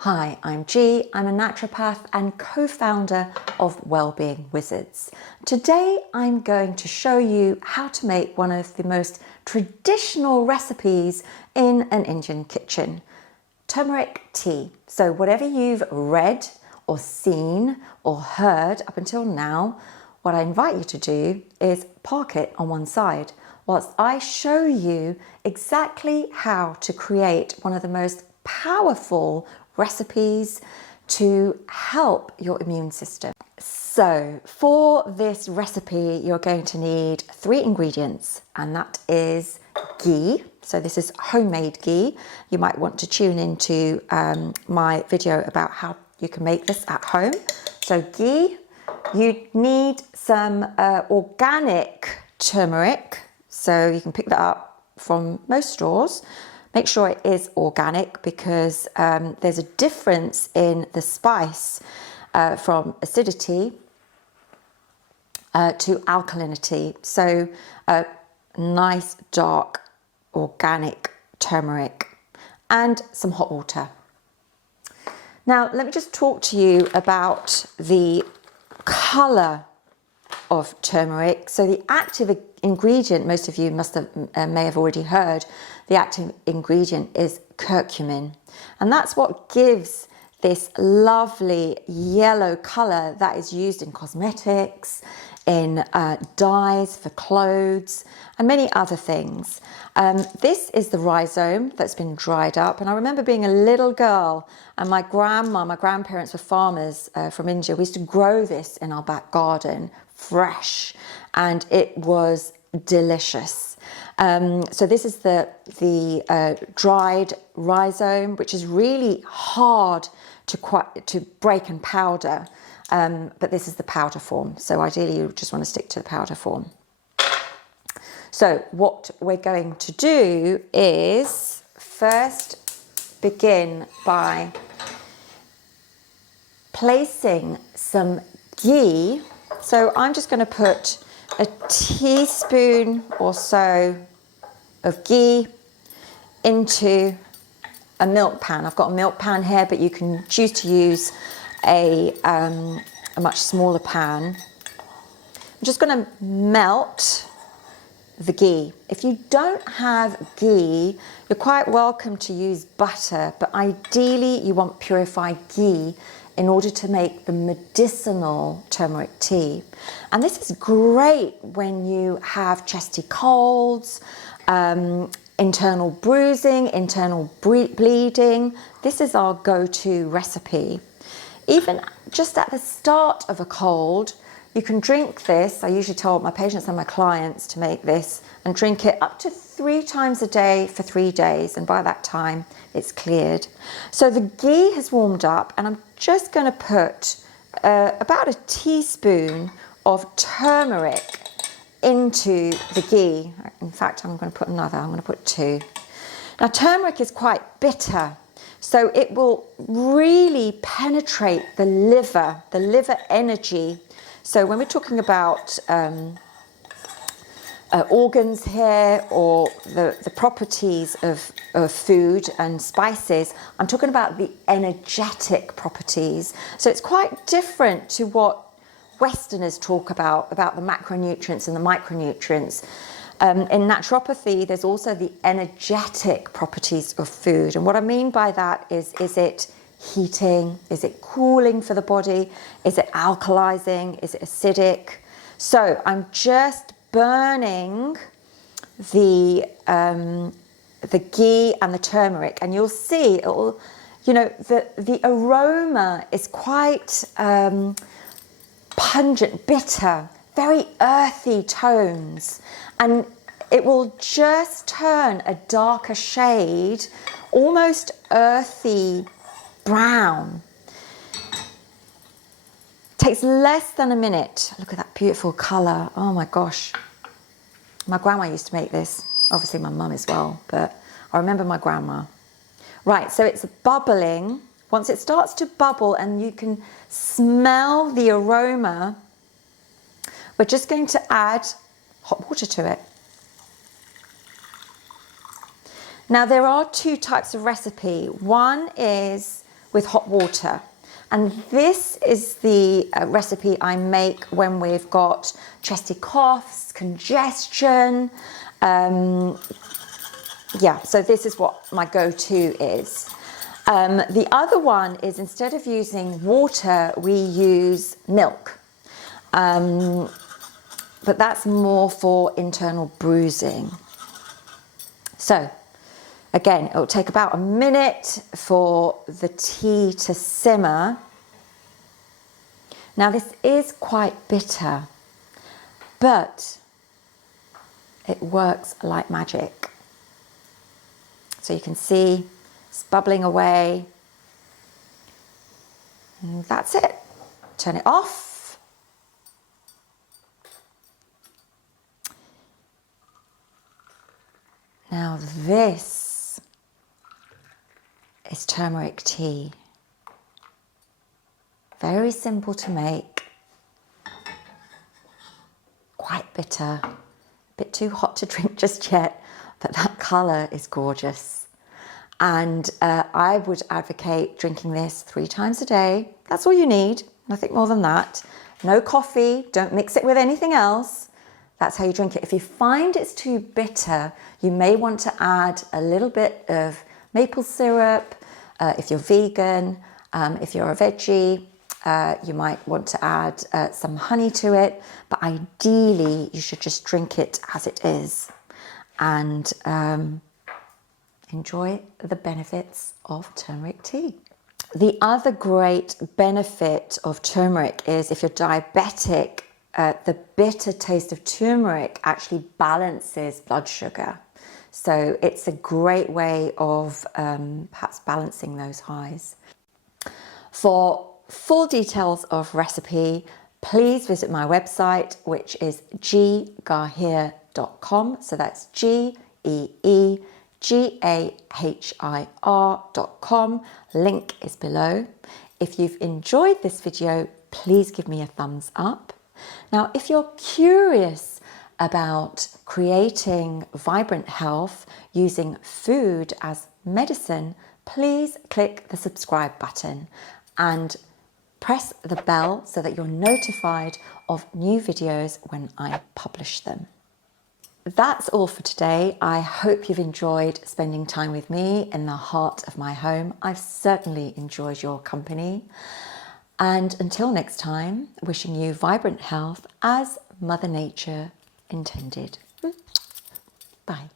Hi, I'm Gee. I'm a naturopath and co-founder of Wellbeing Wizards. Today I'm going to show you how to make one of the most traditional recipes in an Indian kitchen, turmeric tea. So whatever you've read or seen or heard up until now, what I invite you to do is park it on one side whilst I show you exactly how to create one of the most powerful recipes to help your immune system. So for this recipe, you're going to need 3 ingredients, and that is ghee. So this is homemade ghee. You might want to tune into my video about how you can make this at home. So ghee, you need some organic turmeric. So you can pick that up from most stores. Make sure it is organic because there's a difference in the spice from acidity to alkalinity. So nice dark organic turmeric and some hot water. Now let me just talk to you about the colour of turmeric. So the active ingredient, most of you may have already heard, the active ingredient is curcumin, and that's what gives this lovely yellow colour that is used in cosmetics, in dyes for clothes and many other things. This is the rhizome that's been dried up, and I remember being a little girl and my grandparents were farmers from India. We used to grow this in our back garden fresh, and it was delicious. So this is the dried rhizome, which is really hard to break and powder, but this is the powder form. So ideally you just want to stick to the powder form. So what we're going to do is first begin by placing some ghee. So I'm just going to put a teaspoon or so of ghee into a milk pan. I've got a milk pan here, but you can choose to use a much smaller pan. I'm just going to melt the ghee. If you don't have ghee, you're quite welcome to use butter, but ideally you want purified ghee in order to make the medicinal turmeric tea. And this is great when you have chesty colds, internal bruising, internal bleeding. This is our go-to recipe. Even just at the start of a cold, you can drink this. I usually tell my patients and my clients to make this and drink it up to 3 times a day for 3 days, and by that time it's cleared. So the ghee has warmed up, and I'm just going to put about a teaspoon of turmeric into the ghee. In fact, I'm going to put another. I'm going to put 2. Now turmeric is quite bitter, so it will really penetrate the liver energy. So when we're talking about organs here, or the properties of food and spices, I'm talking about the energetic properties. So it's quite different to what Westerners talk about the macronutrients and the micronutrients. In naturopathy, there's also the energetic properties of food. And what I mean by that is it heating? Is it cooling for the body? Is it alkalizing? Is it acidic? So I'm just burning the ghee and the turmeric, and you'll see it will, the aroma is quite pungent, bitter, very earthy tones, and it will just turn a darker shade, almost earthy brown. Takes less than a minute. Look at that beautiful colour. Oh my gosh. My grandma used to make this. Obviously my mum as well, but I remember my grandma. Right, so it's bubbling. Once it starts to bubble and you can smell the aroma, we're just going to add hot water to it. Now there are 2 types of recipe. One is with hot water. And this is the recipe I make when we've got chesty coughs, congestion. Yeah, so this is what my go-to is. The other one is, instead of using water, we use milk. But that's more for internal bruising. So again, it will take about a minute for the tea to simmer. Now this is quite bitter, but it works like magic. So you can see it's bubbling away. And that's it. Turn it off. Now this is turmeric tea. Very simple to make. Quite bitter. A bit too hot to drink just yet, but that colour is gorgeous. And I would advocate drinking this 3 times a day. That's all you need, nothing more than that. No coffee, don't mix it with anything else. That's how you drink it. If you find it's too bitter, you may want to add a little bit of maple syrup. If you're vegan, if you're a veggie, you might want to add some honey to it. But ideally, you should just drink it as it is and enjoy the benefits of turmeric tea. The other great benefit of turmeric is, if you're diabetic, the bitter taste of turmeric actually balances blood sugar. So it's a great way of perhaps balancing those highs. For full details of recipe, please visit my website, which is geegahir.com. So that's GeeGahir.com. Link is below. If you've enjoyed this video, please give me a thumbs up. Now, if you're curious about creating vibrant health using food as medicine, please click the subscribe button and press the bell so that you're notified of new videos when I publish them. That's all for today. I hope you've enjoyed spending time with me in the heart of my home. I've certainly enjoyed your company. And until next time, wishing you vibrant health as Mother Nature intended. Bye.